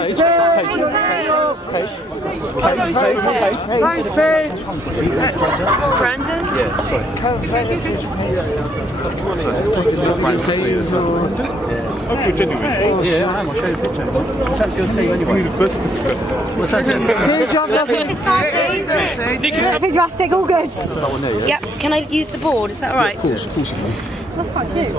Paige. Thanks, Paige. Brandon? Yeah, sorry. Hope you're genuine. Yeah, I am. I'll show you a picture. Take your team anyway. We need a birth certificate. What's that? Nothing drastic, all good. Yep, can I use the board? Is that all right? Of course I can. That's quite cute.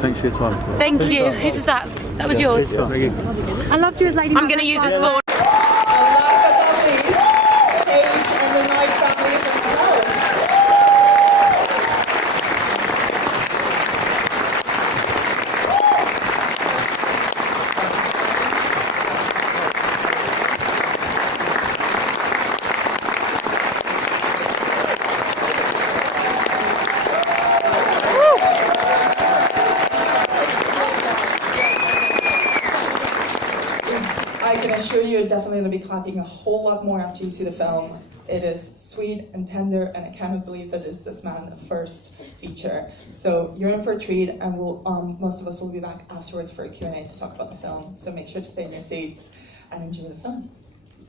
Thanks for your time. Thank you. Whose is that? That was yours. I loved you as Lady I'm going to use this board. I can assure you you're definitely going to be clapping a whole lot more after you see the film. It is sweet and tender, and I cannot believe that it's this man's first feature. So you're in for a treat, and we'll, most of us will be back afterwards for a Q&A to talk about the film. So make sure to stay in your seats and enjoy the film.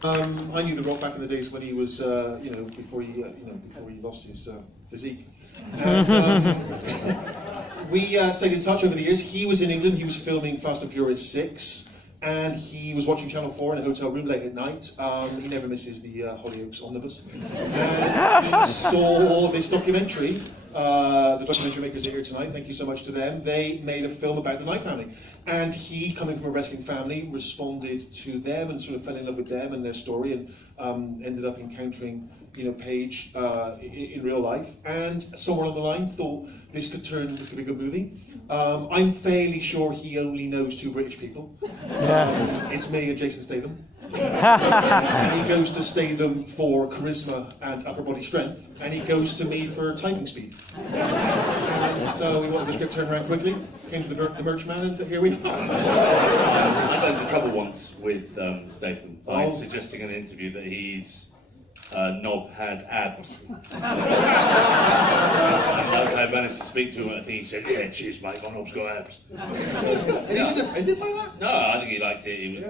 I knew The Rock back in the days when he was, before he lost his physique. And, we stayed in touch over the years. He was in England. He was filming Fast and Furious 6. And he was watching Channel 4 in a hotel room late at night. He never misses the Hollyoaks omnibus. And he saw this documentary. The documentary makers are here tonight. Thank you so much to them. They made a film about the Knight family. And he, coming from a wrestling family, responded to them and sort of fell in love with them and their story, and ended up encountering, Paige in real life. And somewhere on the line thought this could be a good movie. I'm fairly sure he only knows two British people. It's me and Jason Statham. And he goes to Statham for charisma and upper body strength, and he goes to me for typing speed. And so we wanted the script turned around quickly, came to the merch man, and here we are. I got into trouble once with Statham by suggesting in an interview that his knob had abs. I managed to speak to him, and I think he said, "Yeah, cheers, mate, my knob's got abs." And he was offended by that? No, I think he liked it. He was,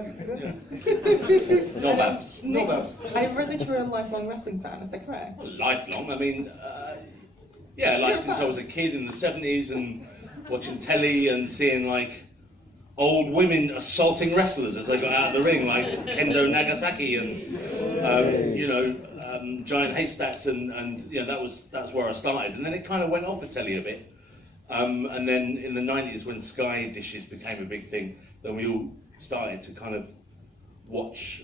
knob abs. Nick, I heard that you were a lifelong wrestling fan, is that correct? Lifelong. I mean, since I was a kid in the 70s and watching telly and seeing old women assaulting wrestlers as they got out of the ring, like Kendo Nagasaki and giant haystacks, and that's where I started. And then it kind of went off the telly a bit. And then in the 90s, when Sky dishes became a big thing, then we all started to kind of watch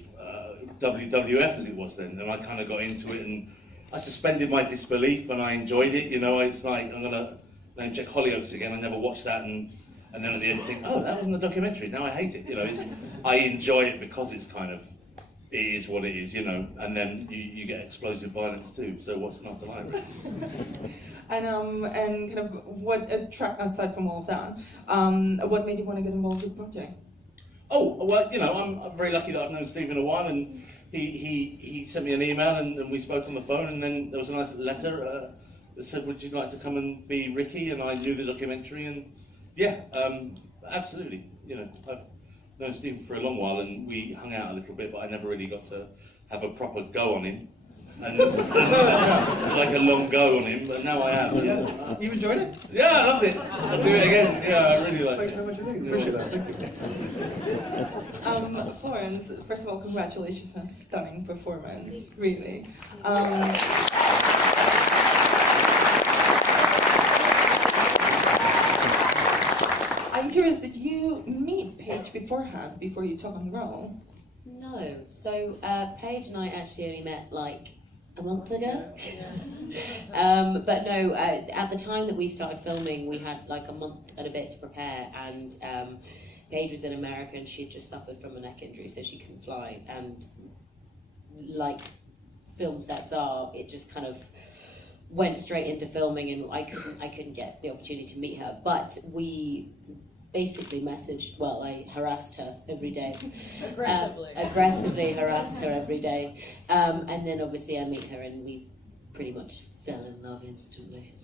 WWF as it was then, and I kind of got into it, and I suspended my disbelief, and I enjoyed it. It's like, I'm gonna name check Hollyoaks again. I never watched that, and then at the end think, oh, that wasn't a documentary. Now I hate it. I enjoy it because it's kind of, it is what it is, and then you get explosive violence too. So what's not to like? Really? And kind of what aside from all of that, what made you want to get involved with the project? Oh, well, I'm very lucky that I've known Stephen a while, and he sent me an email, and we spoke on the phone, and then there was a nice letter that said, would you like to come and be Ricky? And I knew the documentary, and yeah, absolutely. I've known Stephen for a long while, and we hung out a little bit, but I never really got to have a proper go on him. And like a long go on him, but now I have. Yeah. You enjoyed it? Yeah, I loved it. I'll do it again. Yeah, I really liked Thanks it. very much indeed. Appreciate that. Thank you. Florence, first of all, congratulations on a stunning performance, really. I'm curious, did you meet Paige beforehand, before you took on the role? No. So Paige and I actually only met a month ago. But no, at the time that we started filming, we had a month and a bit to prepare, and Paige was in America and she had just suffered from a neck injury, so she couldn't fly. And like film sets are, it just kind of went straight into filming, and I couldn't get the opportunity to meet her. But we basically messaged, I harassed her every day. Aggressively harassed her every day. And then obviously I meet her, and we've pretty much fell in love instantly.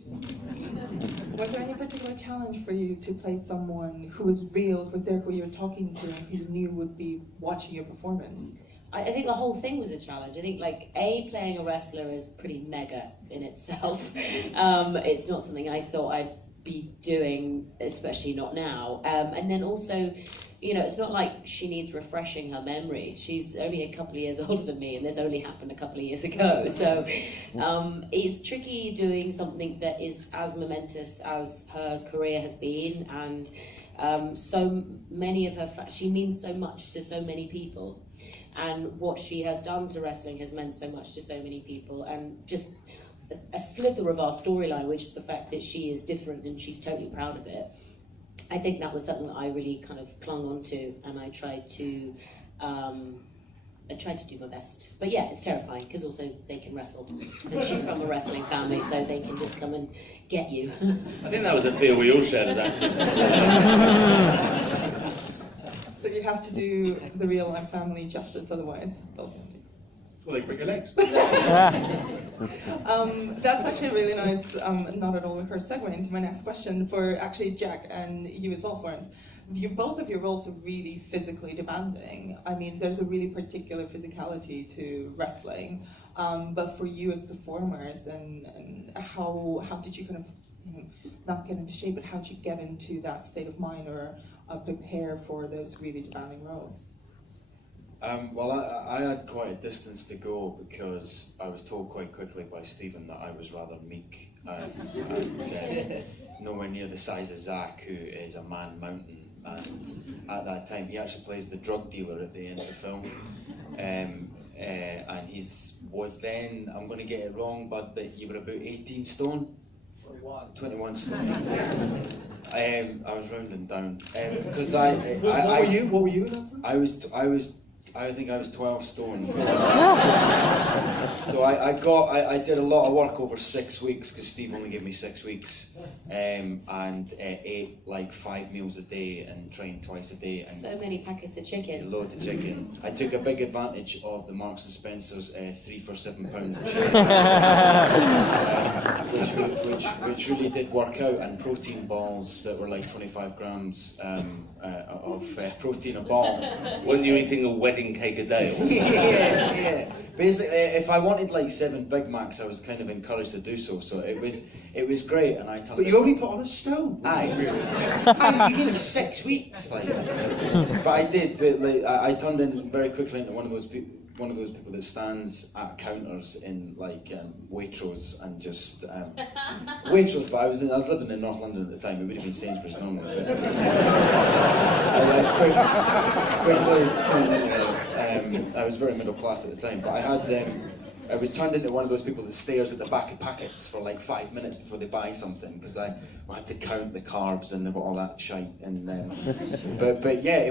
Was there any particular challenge for you to play someone who was real, who was there, who you were talking to, and who you knew would be watching your performance? I think the whole thing was a challenge. I think, like, playing a wrestler is pretty mega in itself. It's not something I thought I'd be doing, especially not now. And then also, you know, it's not like she needs refreshing her memory. She's only a couple of years older than me, and this only happened a couple of years ago. So it's tricky doing something that is as momentous as her career has been, and so many of her, she means so much to so many people. And what she has done to wrestling has meant so much to so many people, and just a slither of our storyline, which is the fact that she is different and she's totally proud of it. I think that was something that I really kind of clung on to, and I tried to do my best. But yeah, it's terrifying because also they can wrestle, and she's from a wrestling family, so they can just come and get you. I think that was a fear we all shared as actors. So you have to do the real life family justice, otherwise they'll Well, they break your legs. That's actually a really nice, not at all her segue into my next question for actually Jack and you as well, Florence. Both of your roles are really physically demanding. I mean, there's a really particular physicality to wrestling, but for you as performers, and how did you kind of, you know, not get into shape, but how did you get into that state of mind or prepare for those really demanding roles? Well, I had quite a distance to go because I was told quite quickly by Stephen that I was rather meek and nowhere near the size of Zach, who is a man mountain. And at that time, he actually plays the drug dealer at the end of the film. And was then, I'm going to get it wrong, but you were about 18 stone? 21 stone. I was rounding down. Because What were you at that time? I think I was 12 stone. So I did a lot of work over 6 weeks because Steve only gave me 6 weeks, and ate like 5 meals a day and trained twice a day. And So many packets of chicken. loads of chicken. I took a big advantage of the Marks and Spencer's 3 for £7 chicken, which really did work out, and protein balls that were like 25 grams of protein a ball. Weren't you eating a wedding cake a day? Yeah. Basically, if I wanted like 7 Big Macs, I was kind of encouraged to do so. So it was great, and I turned. But you only put on a stone. Aye. You gave me 6 weeks, like. But I did. But like, I turned in very quickly into one of those people that stands at counters in like Waitrose and just Waitrose. But I was living in North London at the time. It would have been Sainsbury's normally. But I quickly turned into. I was very middle class at the time, but I was turned into one of those people that stares at the back of packets for like 5 minutes before they buy something, because I had to count the carbs and all that shite. And but yeah,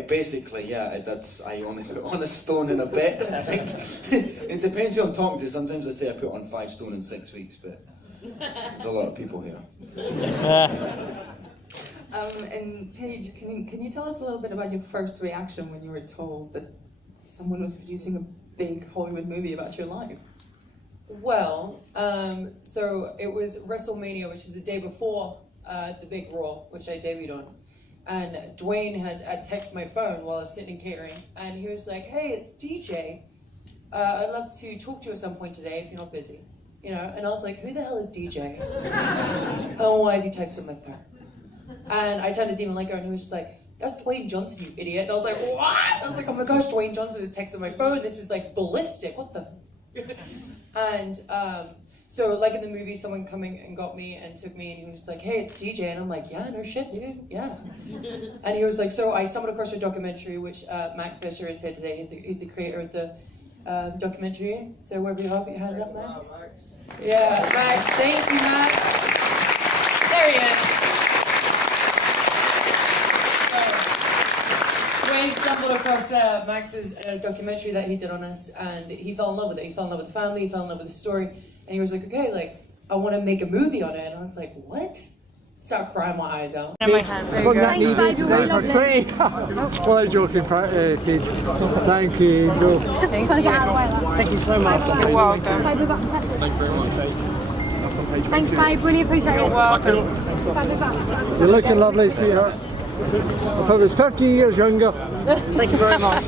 I only put on a stone and a bit. I think it depends who I'm talking to. Sometimes I say I put on 5 stone in 6 weeks, but there's a lot of people here. And Paige, can you tell us a little bit about your first reaction when you were told that someone was producing a big Hollywood movie about your life? Well, so it was WrestleMania, which is the day before the big Raw, which I debuted on. And Dwayne had texted my phone while I was sitting in catering, and he was like, "Hey, it's DJ. I'd love to talk to you at some point today if you're not busy." You know, and I was like, "Who the hell is DJ?" Oh, why is he texting my phone? And I turned to Demon Lego, and he was just like, "That's Dwayne Johnson, you idiot." And I was like, "What?" I was like, "Oh my gosh, Dwayne Johnson is texting my phone. This is like ballistic. What the?" And so like in the movie, someone coming and got me and took me, and he was just like, "Hey, it's DJ." And I'm like, "Yeah, no shit, dude, yeah." And he was like, "So I stumbled across your documentary, which Max Fisher is here today. He's the creator of the documentary. So wherever you are, put your hand up, Max. Yeah, Max. Thank you, Max. There he is. Dwayne stumbled across Max's documentary that he did on us, and he fell in love with it. He fell in love with the family, he fell in love with the story, and he was like, "Okay, like, I want to make a movie on it." And I was like, "What?" Started crying my eyes out. In my hand. Very good. Thanks, babe, you're really lovely. What a joking kids. Thank you. Thank you. Thank you so much. You're welcome. Bye, we're back in a second. Thank you very much. on page 15. Thanks, babe. Really appreciate it. Welcome. You're looking lovely, sweetheart. If I was 50 years younger. Thank you very much.